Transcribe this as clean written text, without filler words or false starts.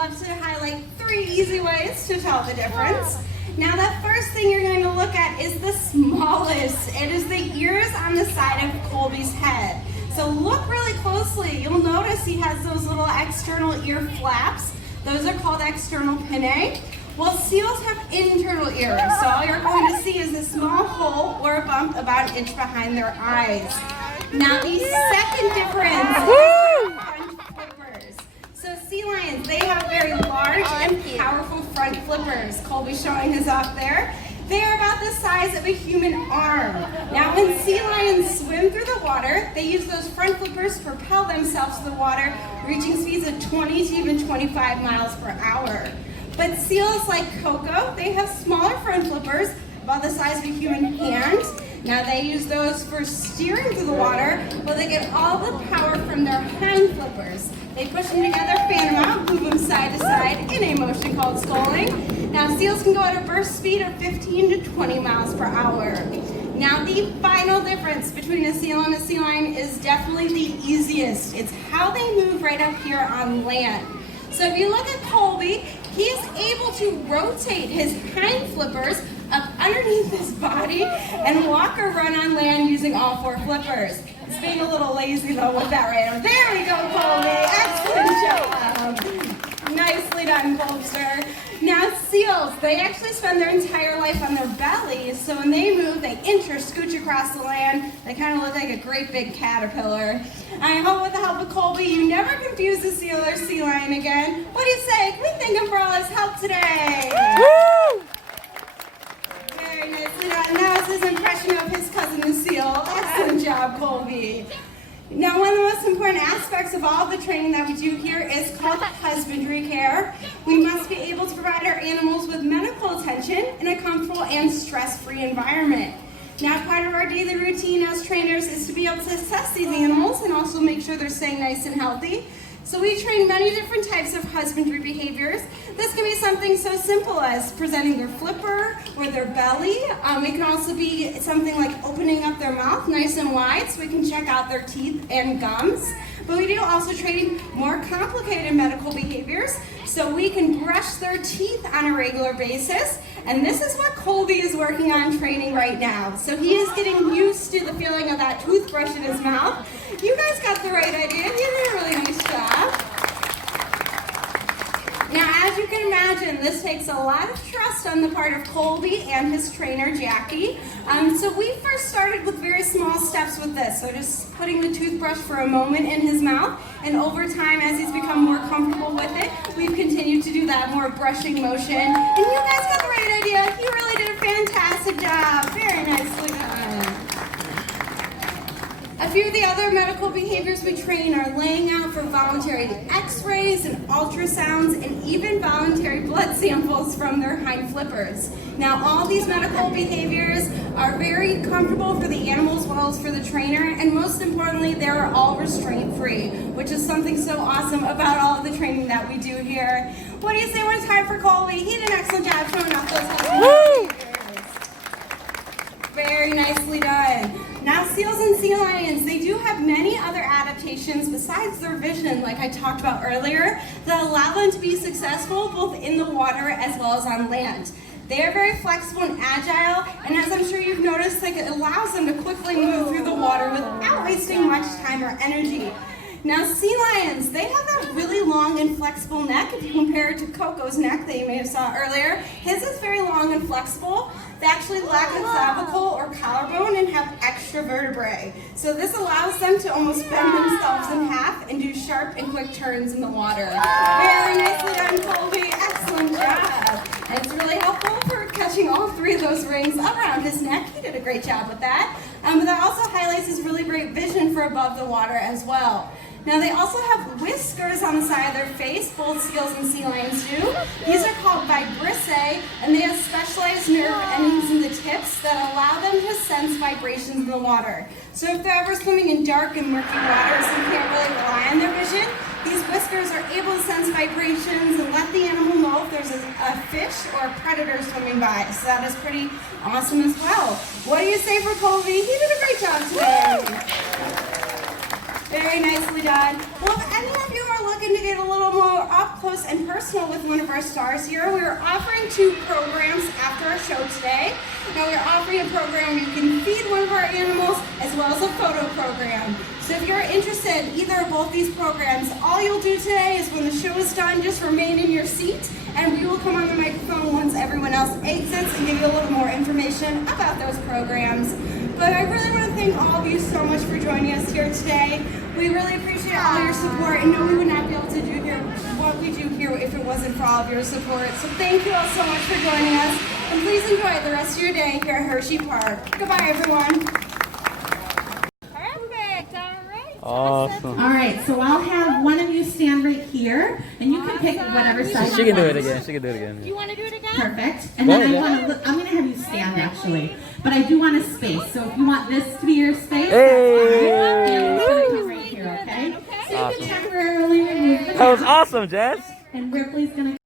love to highlight 3 easy ways to tell the difference. Now the first thing you're going to look at is the smallest. It is the ears on the side of Colby's head. So look really closely. You'll notice he has those little external ear flaps. Those are called external pinnae. Well, seals have internal ears, so all you're going to see is a small hole or a bump about an inch behind their eyes. Now the second difference is front flippers. So sea lions, they have very large and powerful front flippers. Colby's showing his off there. They are about the size of a human arm. Now when sea lions swim through the water, they use those front flippers to propel themselves to the water, reaching speeds of 20 to even 25 miles per hour. But seals like Coco, they have smaller front flippers, about the size of a human hand. Now they use those for steering through the water, but they get all the power from their hind flippers. They push them together, fan them out, move them side to side in a motion called sculling. Now seals can go at a burst speed of 15 to 20 miles per hour. Now the final difference between a seal and a sea lion is definitely the easiest. It's how they move right up here on land. So if you look at Colby, he is able to rotate his hind flippers up underneath his body and walk or run on land using all 4 flippers. He's being a little lazy though with that right now. There we go, Colby. Excellent job. Nicely done, Colbster. Now seals, they actually spend their entire life on their bellies, so when they move, they inch or scooch across the land. They kind of look like a great big caterpillar. I hope with the help of Colby, you never confuse the seal or sea lion again. What do you say? Can we thank him for all his help today? Woo! Very nicely done. Now it's his impression of his cousin the seal. Excellent job, Colby. Now, one of the most important aspects of all the training that we do here is called husbandry care. We must be able to provide our animals with medical attention in a comfortable and stress-free environment. Now, part of our daily routine as trainers is to be able to assess these animals and also make sure they're staying nice and healthy. So we train many different types of husbandry behaviors. This can be something so simple as presenting their flipper or their belly. It can also be something like opening up their mouth nice and wide so we can check out their teeth and gums. But we do also train more complicated medical behaviors so we can brush their teeth on a regular basis. And this is what Colby is working on training right now. So he is getting used to the feeling of that toothbrush in his mouth. You guys got the right idea. You did a really nice job. Now, as you can imagine, this takes a lot of trust on the part of Colby and his trainer, Jackie. So we first started with very small steps with this. So just putting the toothbrush for a moment in his mouth. And over time, as he's become more comfortable with it, we've continued to do that more brushing motion. And you guys got the right idea. You really did a fantastic job. Very nicely done. A few of the other medical behaviors we train are laying out for voluntary x-rays and ultrasounds and even voluntary blood samples from their hind flippers. Now all these medical behaviors are very comfortable for the animal as well as for the trainer, and most importantly they're all restraint free, which is something so awesome about all of the training that we do here. What do you say when it's time for Colby? He did an excellent job showing off those behaviors. Very nicely done. Now seals and sea lions, they do have many other adaptations besides their vision, like I talked about earlier, that allow them to be successful both in the water as well as on land. They are very flexible and agile, and as I'm sure you've noticed, like, it allows them to quickly move through the water without wasting much time or energy. Now sea lions, they have that really long and flexible neck. If you compare it to Coco's neck that you may have saw earlier, his is very long and flexible. They actually lack a clavicle or collarbone and have extra vertebrae. So this allows them to almost bend themselves in half and do sharp and quick turns in the water. Very nicely done, Colby. Excellent job. And it's really helpful for catching all 3 of those rings around his neck. He did a great job with that. But that also highlights his really great vision for above the water as well. Now they also have whiskers on the side of their face, both seals and sea lions do. These are called vibrissae, and they have specialized nerve endings in the tips that allow them to sense vibrations in the water. So if they're ever swimming in dark and murky waters and can't really rely on their vision, these whiskers are able to sense vibrations and let the animal know if there's a fish or a predator swimming by. So that is pretty awesome as well. What do you say for Colby? He did a great job today. Very nicely done. Well, if any of you are looking to get a little more up close and personal with one of our stars here. We are offering 2 programs after our show today. Now we're offering a program where you can feed one of our animals as well as a photo program. So if you're interested in either or both these programs, all you'll do today is when the show is done, just remain in your seat and we will come on the microphone once everyone else exits and give you a little more information about those programs. But I really want to thank all of you so much for joining us here today. We really appreciate all your support and know we would not be able to do here what we do here if it wasn't for all of your support. So thank you all so much for joining us and please enjoy the rest of your day here at Hershey Park. Goodbye everyone. Perfect, all right. Awesome. All right, so I'll have one of you stand right here, and you can pick whatever side. She can do it again. She can do it again. You want to do it again? Perfect. And then I'm going to have you stand actually, but I do want a space. So if you want this to be your space, Hey! that's fine. And it's going to come right here, okay? So you can temporarily remove the That was awesome, Jess. and Ripley's going to